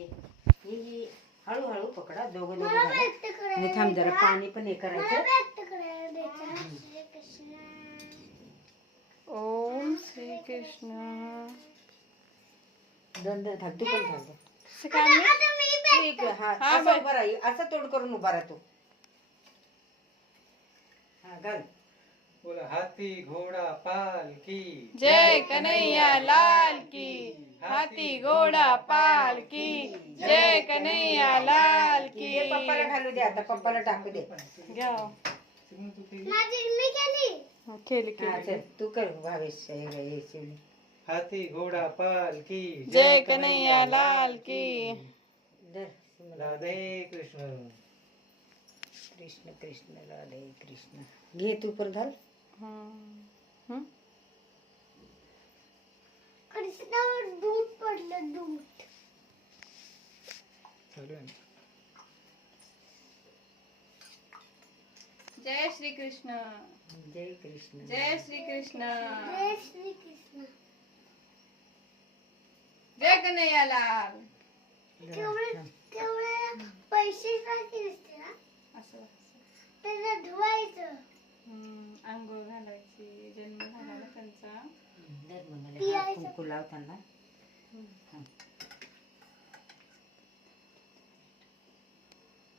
ये हळूहळू पकडा दोघं दोघं आणि थांब जरा पाणी पण हे करायचं. ओम श्री कृष्ण. दंड थांब तू पण थांब. हा हा, असं उभा राहा, असं तोंड करून उभा राहा तू. हा घाल. बोला हाथी घोड़ा पाल की जय कन्हैया लाल की. हाथी घोडा पाल की. जय कन्हैया लाल की. ये पप्पाला घालू दे आता, पप्पाला टाकू दे. घ्या. केली हा केली. चल तू कर भावेश हे शिवली. हाथी घोड़ा पाल की जय कन्हैया लाल की. धर. राधे कृष्ण. कृष्ण कृष्ण राधे कृष्ण. घे तू पण घाल. कृष्णावर दूध पडलं, दूध. चालू आहे ना. जय श्री कृष्ण. जय कृष्ण. जय श्री कृष्ण. जय श्री कृष्ण. जय कन्हैया लाल. तेवढे पैसे टाकले असते ना, असं त्याला धुवायचं. आंघोळ घालायची, जन्म झाला त्यांचा. धर मला हात कुंकू लावताना.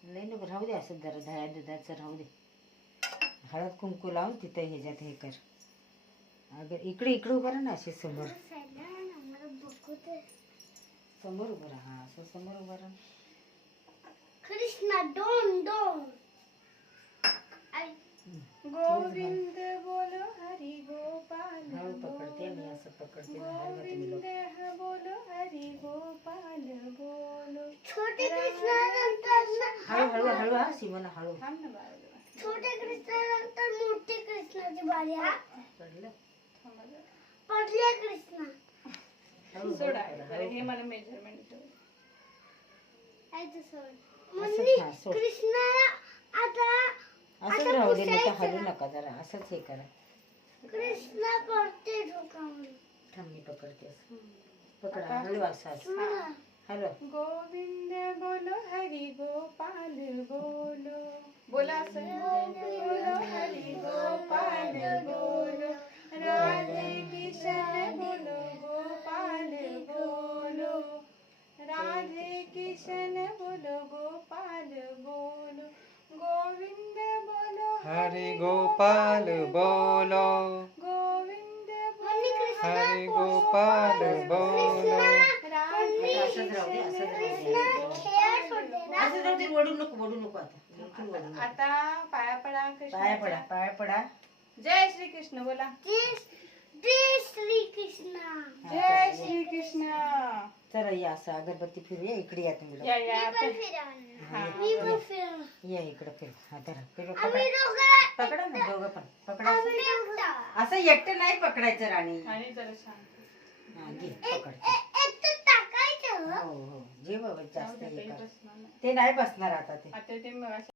नाही नको राहू दे, असं जरा दह्या दुधाचं राहू दे. हळद कुंकू लावून तिथं ह्याच्यात हे कर. अगं इकडे इकडे उभं राहा ना, असे समोर समोर उभं राहा. हा असं समोर उभं राहा. कृष्णा दोन दोन. गोविंद बोलो हरि गोपाल. हळू पकडते मी असं पकडते ना, हळू तुम्ही लोक. गोविंद बोलो हरि गोपाल बोलो. छोटे कृष्णानंतर ना, हळू हळू हळू हा सिमोना हळू. थांब ना बाळा. छोटे कृष्णानंतर मोठे कृष्णाची बारी. हा पडलं. थांबा जरा. पडले कृष्णा. हळू सोडा हळू जरा, हे मला मेजरमेंट ठेव. मम्मी हा, सोड. कृष्णाला आता असंच राहू दे, नाही हलू नका जरा, असंच हे करा. कृष्णा पडते डोकावर. थांब मी पकडते असं. पकडा हळू असं असं. हॅलो. गोविंद बोलो हरि गोपाल बोलो. बोला असं. बोलो हरि गोपाल बोलो. राधे किशन बोलो गोपाल बोलो. राधे किशन बोलो गोपाल बोलो. गोविंद बोलो हरि गोपाल बोलो. गोविंद हरि गोपाल बोलो. असंच राहू दे, असंच राहू दे. असंच राहू दे, वडू नको वडू नको आता. बिलकुल वडू नको. आता पाया पडा पाया पडा कृष्णाच्या. पाया पडा. जय श्री कृष्ण बोला. जय श्री कृष्णा. जय श्री कृष्ण. चला या असं अगरबत्ती फिरूया. इकडे या तुम्ही लोक. या या मी पण फिरवणार. या इकडे फिर. हा धरा फिर. आम्ही दोघं पकडा ना दोघं पण पकडा. आम्ही एकटा. असं एकटं नाही पकडायचं राणी. आणि जरा शांत. हा घे पकड. एकटं टाकायचं. हो हो जे बाबा जास्त जाऊ दे, हे काही कर. बसणार नाही. ते नाही बसणार आता ते. आता ते मग